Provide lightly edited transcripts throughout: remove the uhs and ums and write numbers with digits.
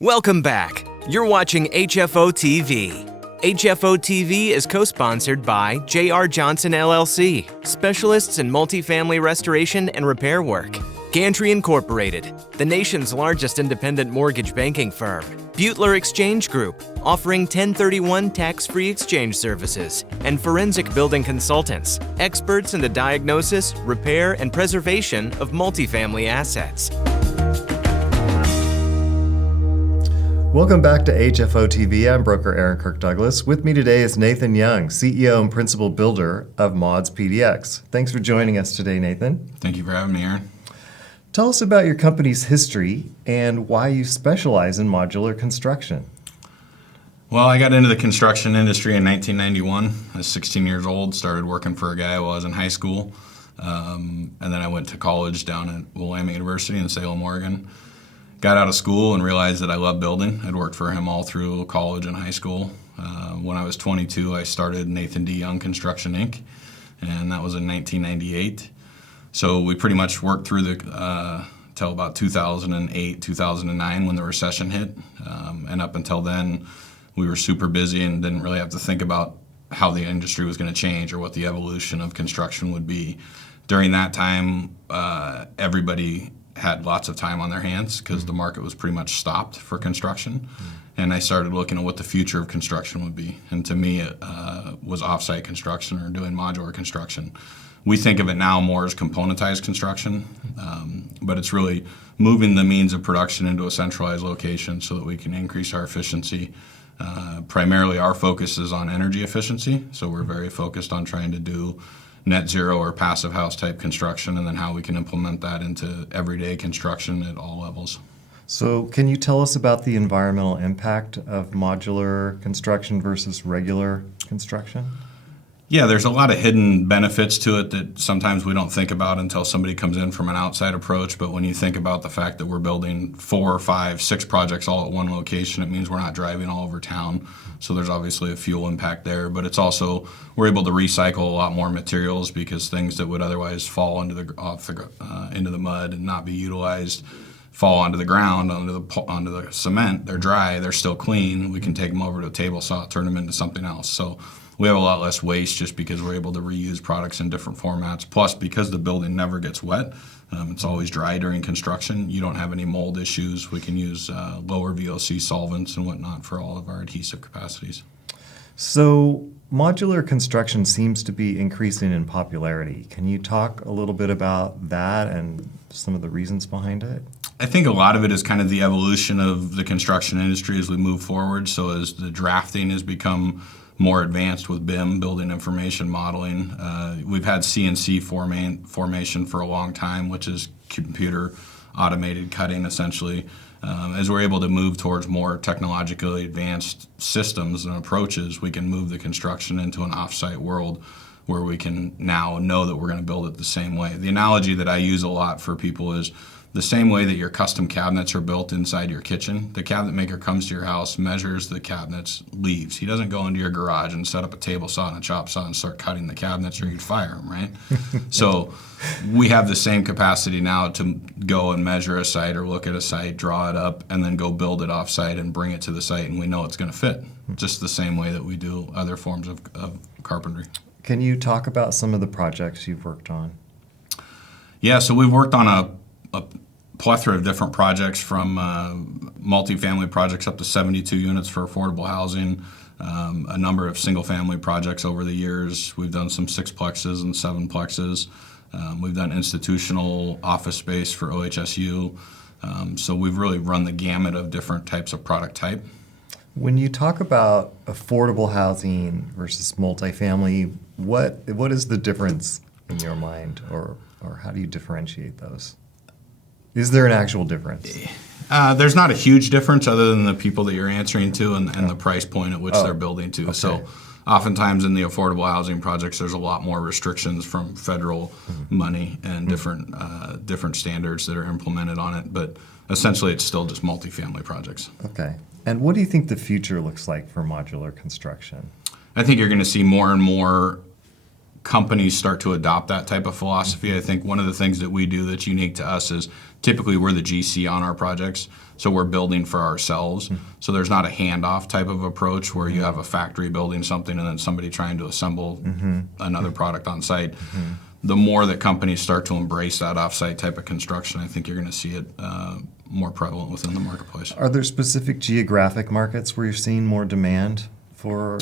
Welcome back. You're watching HFO-TV. HFO-TV is co-sponsored by J.R. Johnson LLC, specialists in multifamily restoration and repair work. Gantry Incorporated, the nation's largest independent mortgage banking firm. Butler Exchange Group, offering 1031 tax-free exchange services. And Forensic Building Consultants, experts in the diagnosis, repair, and preservation of multifamily assets. Welcome back to HFO-TV. I'm broker Aaron Kirk Douglas. With me today is Nathan Young, CEO and principal builder of Mods PDX. Thanks for joining us today, Nathan. Thank you for having me, Aaron. Tell us about your company's history and why you specialize in modular construction. Well, I got into the construction industry in 1991. I was 16 years old, started working for a guy while I was in high school, and then I went to college down at Willamette University in Salem, Oregon. Got out of school and realized that I loved building. I'd worked for him all through college and high school. When I was 22, I started Nathan D. Young Construction, Inc., and that was in 1998. So we pretty much worked through till about 2008, 2009 when the recession hit. And up until then, we were super busy and didn't really have to think about how the industry was going to change or what the evolution of construction would be. During that time, everybody had lots of time on their hands because the market was pretty much stopped for construction. And I started looking at what the future of construction would be. And to me, it was offsite construction or doing modular construction. We think of it now more as componentized construction, but it's really moving the means of production into a centralized location so that we can increase our efficiency. Primarily, our focus is on energy efficiency, so we're very focused on trying to do net zero or passive house type construction, and then how we can implement that into everyday construction at all levels. So can you tell us about the environmental impact of modular construction versus regular construction? Yeah, there's a lot of hidden benefits to it that sometimes we don't think about until somebody comes in from an outside approach. But when you think about the fact that we're building 4, 5, 6 projects all at one location, it means we're not driving all over town. So there's obviously a fuel impact there. But it's also, we're able to recycle a lot more materials because things that would otherwise fall into the mud and not be utilized fall onto the ground, onto the cement. They're dry, they're still clean. We can take them over to a table saw, turn them into something else. So we have a lot less waste just because we're able to reuse products in different formats. Plus, because the building never gets wet, it's always dry during construction, you don't have any mold issues. We can use lower VOC solvents and whatnot for all of our adhesive capacities. So modular construction seems to be increasing in popularity. Can you talk a little bit about that and some of the reasons behind it? I think a lot of it is kind of the evolution of the construction industry as we move forward. So as the drafting has become more advanced with BIM, building information modeling. We've had CNC formation for a long time, which is computer automated cutting essentially. As we're able to move towards more technologically advanced systems and approaches, we can move the construction into an off-site world where we can now know that we're going to build it the same way. The analogy that I use a lot for people is the same way that your custom cabinets are built inside your kitchen. The cabinet maker comes to your house, measures the cabinets, leaves. He doesn't go into your garage and set up a table saw and a chop saw and start cutting the cabinets or you'd fire him, right? So we have the same capacity now to go and measure a site or look at a site, draw it up, and then go build it off-site and bring it to the site, and we know it's going to fit, just the same way that we do other forms of carpentry. Can you talk about some of the projects you've worked on? Yeah, so we've worked on a plethora of different projects, from multifamily projects up to 72 units for affordable housing, a number of single-family projects over the years. We've done some 6-plexes and 7-plexes. We've done institutional office space for OHSU. So we've really run the gamut of different types of product type. When you talk about affordable housing versus multifamily, what is the difference in your mind, or how do you differentiate those? Is there an actual difference? There's not a huge difference other than the people that you're answering to and the price point at which they're building to. Okay. So oftentimes in the affordable housing projects, there's a lot more restrictions from federal money and different standards that are implemented on it. But essentially, it's still just multifamily projects. Okay. And what do you think the future looks like for modular construction? I think you're going to see more and more companies start to adopt that type of philosophy. I think one of the things that we do that's unique to us is typically we're the GC on our projects, so we're building for ourselves. So there's not a handoff type of approach where you have a factory building something and then somebody trying to assemble another product on site. The more that companies start to embrace that off-site type of construction, I think you're going to see it more prevalent within the marketplace. Are there specific geographic markets where you're seeing more demand for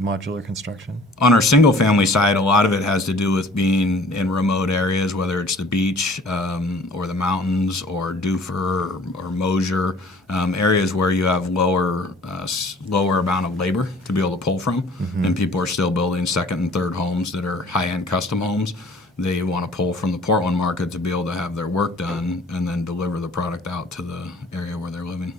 modular construction? On our single-family side, a lot of it has to do with being in remote areas, whether it's the beach or the mountains or Doofer or Mosier, areas where you have lower amount of labor to be able to pull from, and people are still building second and third homes that are high-end custom homes. They want to pull from the Portland market to be able to have their work done and then deliver the product out to the area where they're living.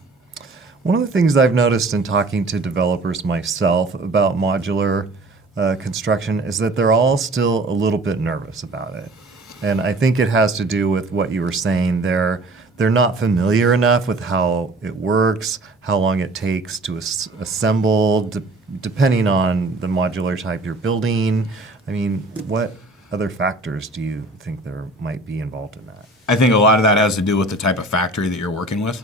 One of the things I've noticed in talking to developers myself about modular construction is that they're all still a little bit nervous about it. And I think it has to do with what you were saying. They're not familiar enough with how it works, how long it takes to assemble, depending on the modular type you're building. I mean, what other factors do you think there might be involved in that? I think a lot of that has to do with the type of factory that you're working with.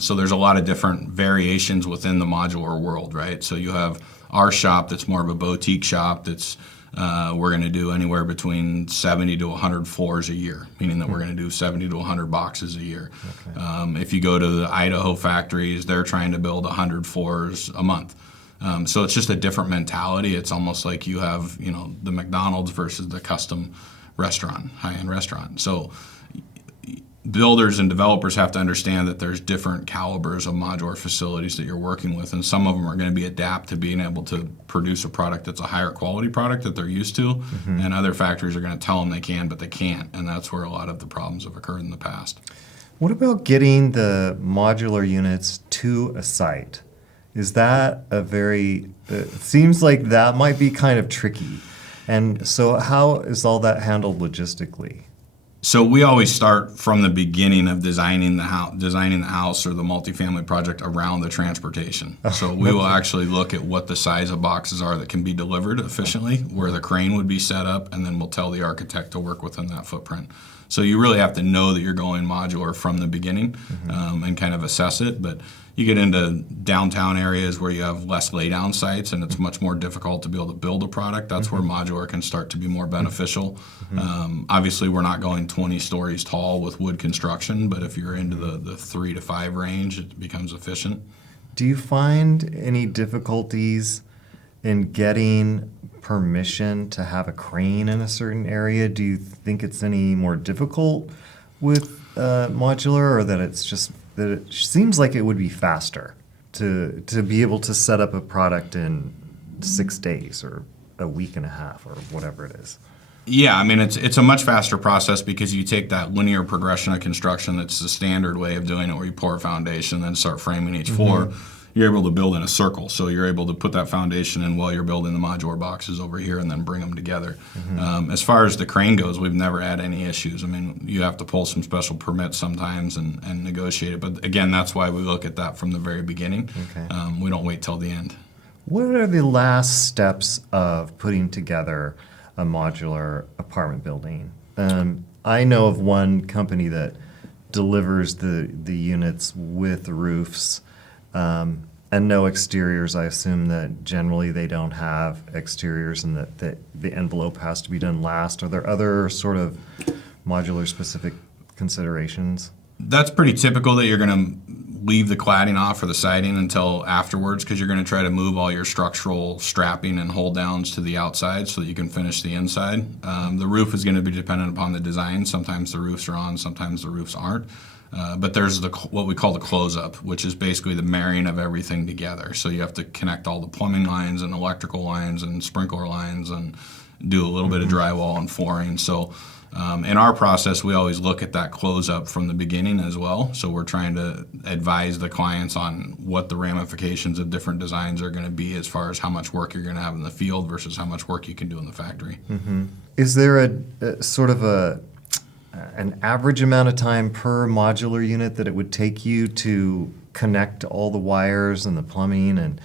So there's a lot of different variations within the modular world, right? So you have our shop that's more of a boutique shop that's we're going to do anywhere between 70 to 100 floors a year, meaning that we're going to do 70 to 100 boxes a year. Okay. If you go to the Idaho factories, they're trying to build 100 floors a month. So it's just a different mentality. It's almost like you have, the McDonald's versus the custom restaurant, high-end restaurant. So builders and developers have to understand that there's different calibers of modular facilities that you're working with, and some of them are going to be adapt to being able to produce a product that's a higher quality product that they're used to, and other factories are going to tell them they can, but they can't, and that's where a lot of the problems have occurred in the past. What about getting the modular units to a site? Is that it seems like that might be kind of tricky. And so how is all that handled logistically? So we always start from the beginning of designing the house or the multifamily project around the transportation. So we will actually look at what the size of boxes are that can be delivered efficiently, where the crane would be set up, and then we'll tell the architect to work within that footprint. So you really have to know that you're going modular from the beginning and kind of assess it. But you get into downtown areas where you have less laydown sites and it's much more difficult to be able to build a product. That's where modular can start to be more beneficial. Obviously, we're not going 20 stories tall with wood construction, but if you're into the 3 to 5 range, it becomes efficient. Do you find any difficulties in getting permission to have a crane in a certain area? Do you think it's any more difficult with modular, or that it seems like it would be faster to be able to set up a product in 6 days or a week and a half or whatever it is? Yeah, I mean, it's a much faster process because you take that linear progression of construction that's the standard way of doing it, where you pour a foundation and then start framing each floor. You're able to build in a circle, so you're able to put that foundation in while you're building the modular boxes over here and then bring them together. As far as the crane goes, we've never had any issues. I mean, you have to pull some special permits sometimes and negotiate it, but again, that's why we look at that from the very beginning. We don't wait till the end. What are the last steps of putting together a modular apartment building? I know of one company that delivers the units with roofs and no exteriors. I assume that generally they don't have exteriors and that the envelope has to be done last. Are there other sort of modular specific considerations? That's pretty typical that you're going to leave the cladding off or the siding until afterwards, because you're going to try to move all your structural strapping and hold downs to the outside so that you can finish the inside. The roof is going to be dependent upon the design. Sometimes the roofs are on, sometimes the roofs aren't. But there's what we call the close-up, which is basically the marrying of everything together. So you have to connect all the plumbing lines and electrical lines and sprinkler lines and do a little bit of drywall and flooring. So in our process, we always look at that close-up from the beginning as well. So we're trying to advise the clients on what the ramifications of different designs are going to be as far as how much work you're going to have in the field versus how much work you can do in the factory. Is there a sort of an average amount of time per modular unit that it would take you to connect all the wires and the plumbing? And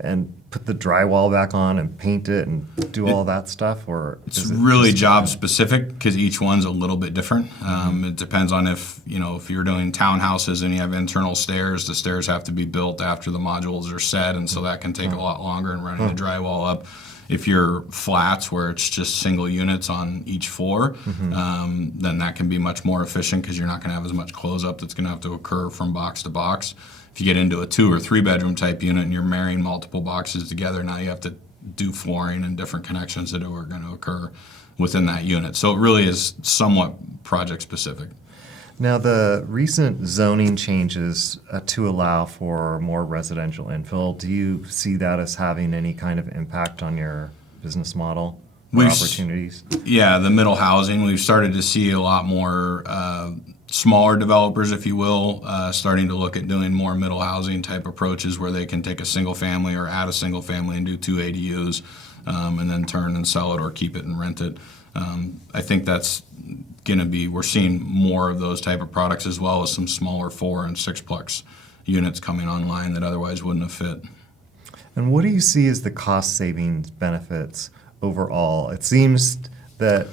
and put the drywall back on and paint it and do all that stuff, or it's really job specific because each one's a little bit different. It depends on if you're doing townhouses and you have internal stairs, the stairs have to be built after the modules are set, and so that can take a lot longer and running the drywall up. If you're flats where it's just single units on each floor, then that can be much more efficient because you're not going to have as much close up that's going to have to occur from box to box. If you get into a 2 or 3 bedroom type unit and you're marrying multiple boxes together, now you have to do flooring and different connections that are going to occur within that unit. So it really is somewhat project specific. Now, the recent zoning changes to allow for more residential infill, do you see that as having any kind of impact on your business model or opportunities? Yeah, the middle housing, we've started to see a lot more smaller developers, if you will, starting to look at doing more middle housing type approaches where they can take a single family or add a single family and do 2 ADUs and then turn and sell it or keep it and rent it. I think that's going to be, we're seeing more of those type of products as well as some smaller 4 and 6plex units coming online that otherwise wouldn't have fit. And what do you see as the cost savings benefits overall? It seems that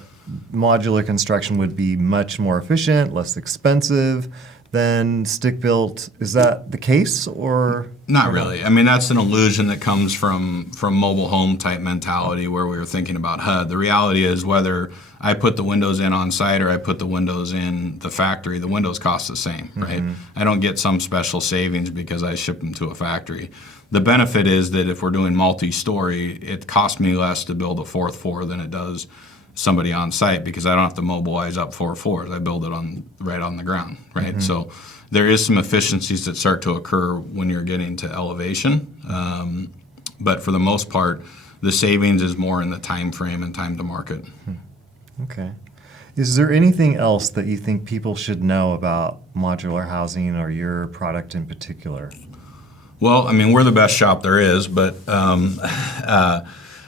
modular construction would be much more efficient, less expensive than stick-built. Is that the case, or? Not really. I mean, that's an illusion that comes from mobile home type mentality where we were thinking about HUD. The reality is whether I put the windows in on site or I put the windows in the factory, the windows cost the same, right? I don't get some special savings because I ship them to a factory. The benefit is that if we're doing multi-story, it costs me less to build a 4th floor than it does somebody on site because I don't have to mobilize up 4 floors. I build it right on the ground, right? So there is some efficiencies that start to occur when you're getting to elevation. But for the most part, the savings is more in the time frame and time to market. Okay. Is there anything else that you think people should know about modular housing or your product in particular? Well, I mean, we're the best shop there is, but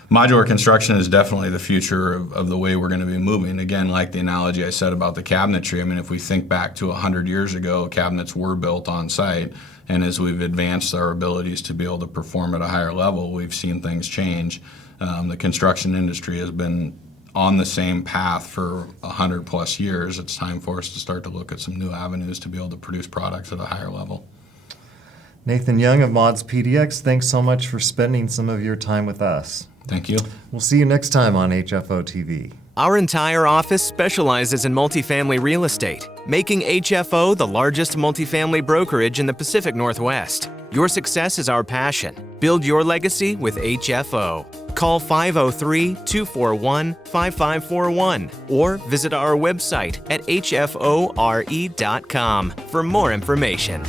modular construction is definitely the future of the way we're going to be moving. Again, like the analogy I said about the cabinetry, I mean, if we think back to 100 years ago, cabinets were built on site, and as we've advanced our abilities to be able to perform at a higher level, we've seen things change. The construction industry has been on the same path for 100+ years. It's time for us to start to look at some new avenues to be able to produce products at a higher level. Nathan Young of Mods PDX, thanks so much for spending some of your time with us. Thank you. We'll see you next time on HFO-TV. Our entire office specializes in multifamily real estate, making HFO the largest multifamily brokerage in the Pacific Northwest. Your success is our passion. Build your legacy with HFO. Call 503-241-5541 or visit our website at hfore.com for more information.